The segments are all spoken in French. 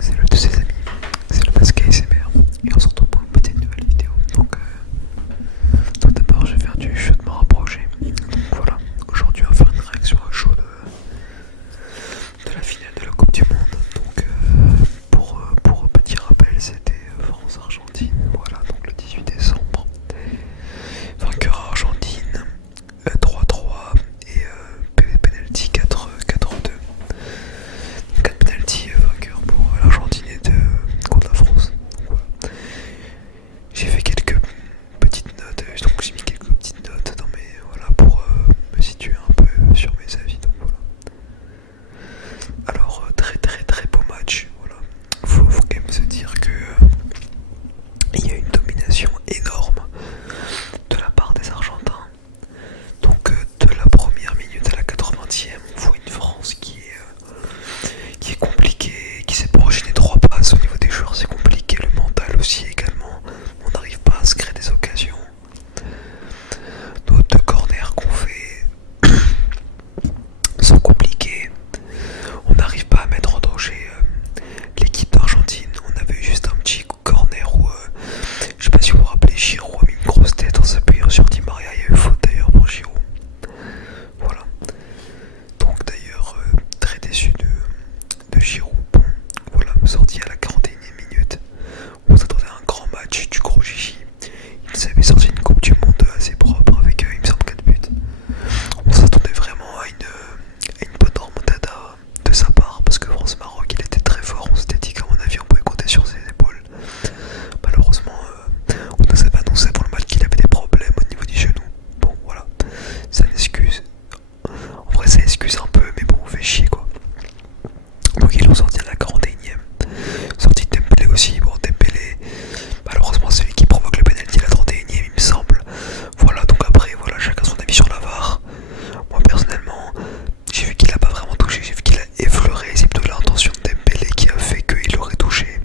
C'est le de ses amis, c'est le masque ASMR et on se retrouve pour une petite nouvelle vidéo. Donc tout d'abord je vais faire du chaudement rapproché. Donc voilà, aujourd'hui on va faire une réaction à chaud de la finale de la Coupe du Monde. Donc pour un petit rappel, c'était France-Argentine, voilà, donc le 18 décembre. Vainqueur Argentine 3-3 et penalty 4-2. 4 penalty vainqueur pour l'Argentine et 2 contre la France. Donc, voilà. J'ai fait quelques petites notes, donc j'ai mis quelques petites notes dans mes, voilà, pour me situer un peu sur mes avis. Donc voilà. Alors très beau match. Voilà. Faut quand même se dire que il y a une domination énorme de la part des Argentins. Donc de la première minute à la 80e, on voit une France qui est compliquée, qui s'est pas enchaîner 3 passes au niveau des joueurs, c'est compliqué, le mental aussi également. On n'arrive pas à se créer des occasions. Nos 2 corners qu'on fait sont compliqués. On n'arrive pas à mettre en danger l'équipe d'Argentine. On avait juste un petit corner où, je sais pas si vous vous rappelez, Giroud a mis une grosse tête en s'appuyant sur Di Maria. Il y a eu faute d'ailleurs pour Giroud. Voilà. Donc d'ailleurs, très déçu de Giroud. Bon, voilà, sorti à la 41e minute. On s'attendait à un grand match du gros Gigi. Il nous avait sorti une Coupe du Monde assez propre avec, il me semble, 4 buts. On s'attendait vraiment à une bonne remontada de sa part parce que France-Maroc, il était très fort. On s'était dit qu'à mon avis, on pouvait compter sur ses épaules. Malheureusement, on nous avait annoncé pour le match qu'il avait des problèmes au niveau du genou. Bon, voilà, ça m'excuse. En vrai, ça excuse un peu, mais bon, on fait chier quoi. Donc, ils l'ont sorti à la 41e. Sorti de Dembélé aussi. Bon, Dembélé, malheureusement, c'est lui qui provoque le penalty à la 31e, il me semble. Voilà, donc après, voilà, chacun son avis sur la VAR. Moi, personnellement, j'ai vu qu'il a pas vraiment touché, j'ai vu qu'il a effleuré. C'est plutôt l'intention de Dembélé qui a fait qu'il aurait touché.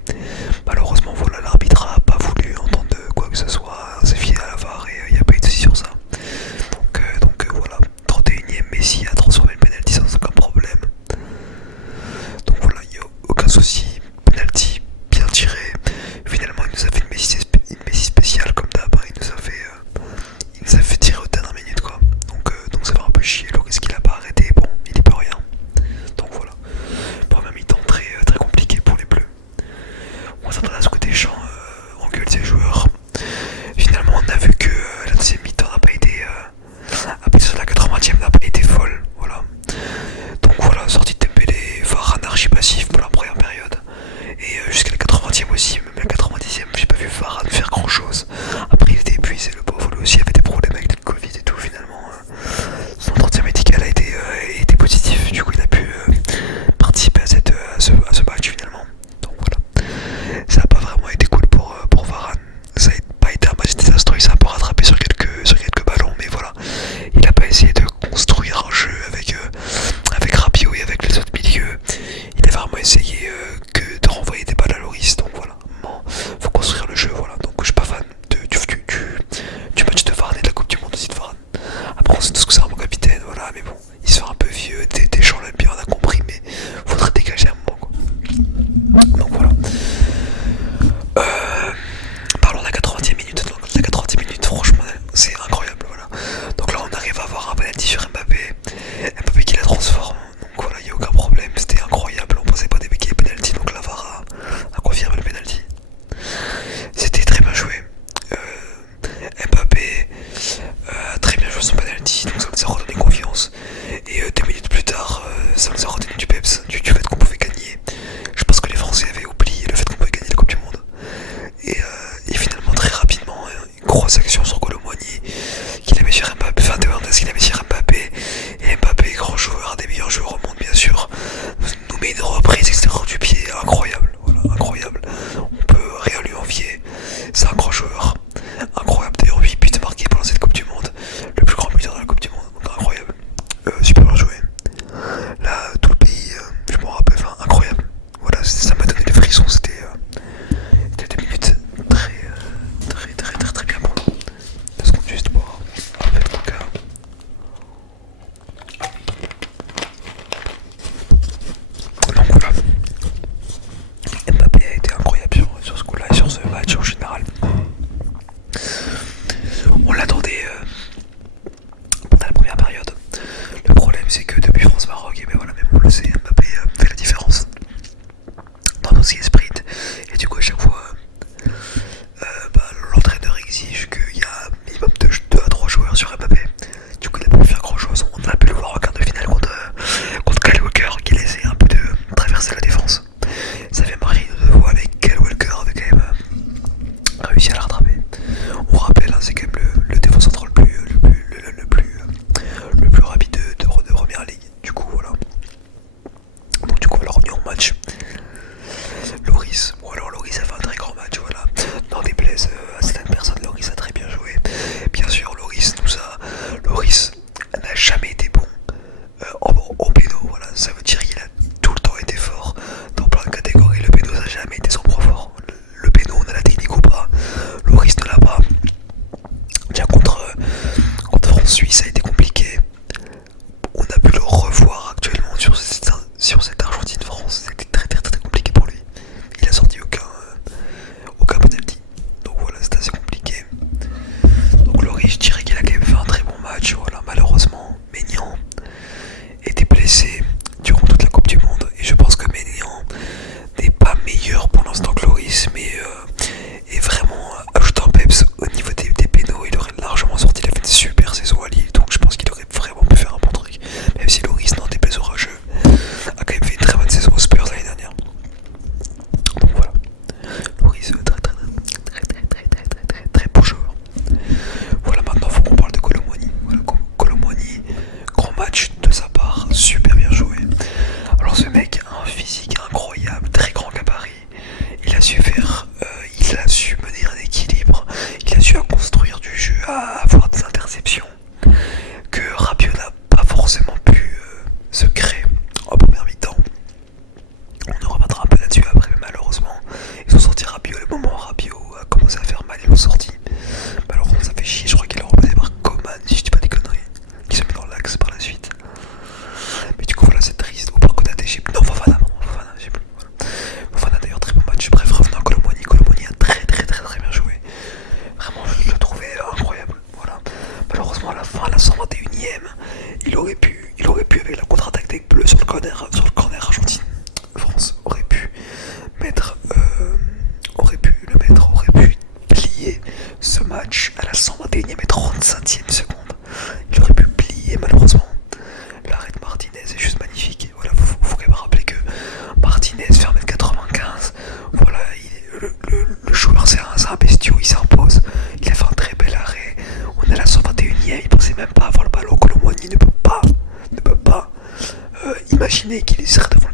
Malheureusement, voilà, l'arbitre a pas voulu entendre quoi que ce soit, s'est fié à la VAR et il n'y a pas eu de soucis sur ça. Donc voilà, 31e, Messi a transformé le penalty sans aucun problème. Donc voilà, il n'y a aucun souci, penalty bien tiré. Finalement, il nous a fait une Messi spéciale comme d'hab, il nous a fait tirer aux dernières minutes quoi. Donc ça va un peu chier, le risque qu'il a pas arrêté, bon, il y peut rien. Donc voilà, première mi-temps très compliqué pour les Bleus. On s'attendait à ce que Deschamps engueule ses joueurs. Finalement, on a vu que la deuxième mi-temps n'a pas été, à partir de la 80e, n'a pas été folle. Voilà. Donc voilà, sortie de Dembélé, Varane archi passif pour la première période. Et jusqu'à la 80e aussi, même la 90e, j'ai pas vu Varane faire grand chose. Après, il était épuisé, le pauvre, lui aussi avait des problèmes avec le Covid et tout. Finalement, son entretien médical a été positif. Du coup, il a pu participer à ce match finalement. Donc voilà, ça n'a pas vraiment été cool pour Varane. Ça n'a pas été un match désastreux, il s'est un peu rattrapé sur quelques ballons, mais voilà, il n'a pas essayé de construire un jeu avec Rabiot et avec les autres milieux. Il a vraiment essayé que de renvoyer des balles à Loris. Donc voilà, faut construire le jeu. Voilà, donc je suis pas fan du match de Varane et de la Coupe du Monde aussi de Varane. Après, on sait tous que c'est un bon capitaine, voilà, mais bon, il se fait un peu vieux. Deschamps l'aime bien, on a compris, mais faudrait dégager un moment quoi. Donc voilà. Parlons de la 80e minute. Donc, la 80e minute, franchement, c'est incroyable. Voilà. Donc là, on arrive à avoir un penalty sur Mbappé. Mbappé qui la transforme. Donc voilà, il n'y a aucun problème. C'était incroyable. On pensait pas qu'il y ait penalty. Donc la VAR a confirmé le penalty. C'était très bien joué. Mbappé a très bien joué son penalty. Donc ça nous a redonné confiance. Et 2 minutes plus tard, ça nous a redonné du peps. Du fait qu'on pouvait gagner. Je pense que les Français avaient oublié le fait qu'on pouvait gagner la Coupe du Monde. Et finalement très rapidement une grosse action sur Colomboigny qu'il avait sur Mbappé, enfin de Hernandez qu'il avait sur Mbappé, et Mbappé, grand joueur, un des meilleurs joueurs au monde bien sûr, nous met une reprise extérieure du pied incroyable, voilà, incroyable. On peut rien lui envier, c'est un grand joueur, incroyable. D'ailleurs 8 buts marqués pendant cette Coupe du Monde, le plus grand buteur de la Coupe du Monde, donc incroyable. Super bien joué. Là tout le pays, je me c'est que depuis France-Maroc, et ben voilà, même on le sait, Mbappé fait la différence dans nos sprint. Et du coup, à chaque fois, l'entraîneur exige qu'il y a un minimum de 2 à 3 joueurs sur Mbappé. Du coup, il n'a pas pu faire grand chose. On a pu le voir en quart de finale contre Kyle Walker qui laissait un peu de traverser la défense. Ça fait marrer de fois avec Kyle Walker avait quand même réussi à la rattraper. On rappelle, hein, c'est quand même le défenseur central le plus rapide de première ligue. Du coup, voilà. Donc, du coup, on va le revenir au match. Loris, bon alors Loris a fait un très grand match, voilà. N'en déplaise à certaines personnes, Loris a très bien joué. Bien sûr, Loris n'a jamais été bon au péno, voilà. Ça veut dire qu'il a tout le temps été fort dans plein de catégories. Le péno, ça n'a jamais été son point fort. Le péno, on a la technique ou pas. Loris ne l'a pas. Déjà contre France-Suisse, ça a été compliqué. On a pu le revoir actuellement sur cette Argentine-France. C'était très compliqué pour lui. Il a sorti aucun penalty. Donc voilà, c'était assez compliqué. Donc Loris, je dirais qu'il a quand même fait un très bon match. Voilà, malheureusement, Maignan était blessé durant toute la Coupe du Monde. Et je pense que Maignan n'est pas meilleur pour l'instant que Loris, mais est vraiment ajoutant peps au niveau des pénaux. Il aurait largement sorti. Il a fait une super saison à Lille, donc je pense qu'il aurait vraiment pu faire un bon truc. Même si Loris, n'en déplaise au rageux, a quand même fait une très bonne saison aux Spurs l'année dernière. Donc voilà, Loris, très beau joueur. Voilà, maintenant il faut qu'on parle de Colomboigny. Voilà, Colomboigny, grand match de sa part, super bien joué. Alors ce mec a un physique incroyable, très grand gabarit. Il a su mener un équilibre, il a su construire du jeu, à avoir des interceptions que Rabiot n'a pas forcément pu se créer en première mi-temps. On en reviendra un peu là-dessus après, mais malheureusement, ils ont sorti Rabiot. Le moment où Rabiot a commencé à faire mal, ils l'ont sorti. Malheureusement, ça fait chier. Je crois qu'il a remplacé par Coman, si je dis pas des conneries, qui se met dans l'axe par la suite. Mais du coup, voilà, c'est triste. Ou par Konaté, j'ai plus. Non, Fofana, j'ai plus. Voilà. Fofana, d'ailleurs, très bon match. Bref, revenons à Colomboigny. Colomboigny a très bien joué. Vraiment, je le trouvais incroyable. Voilà. Malheureusement, à la fin, à la 121ème, il aurait pu, avec la contre-attaque des Bleus sur le corner Argentine. France aurait pu plier ce match à la 121ème et 35ème seconde. Il aurait pu plier, malheureusement. L'arrêt de Martinez est juste magnifique. Voilà, faut quand même rappeler que Martinez fait 1m95. Voilà, le joueur c'est un bestiau, il s'impose. Il a fait un très bel arrêt. On est à la 121ème, il pensait même pas avoir le ballon. Colomboigny ne peut pas imaginer qu'il serait devant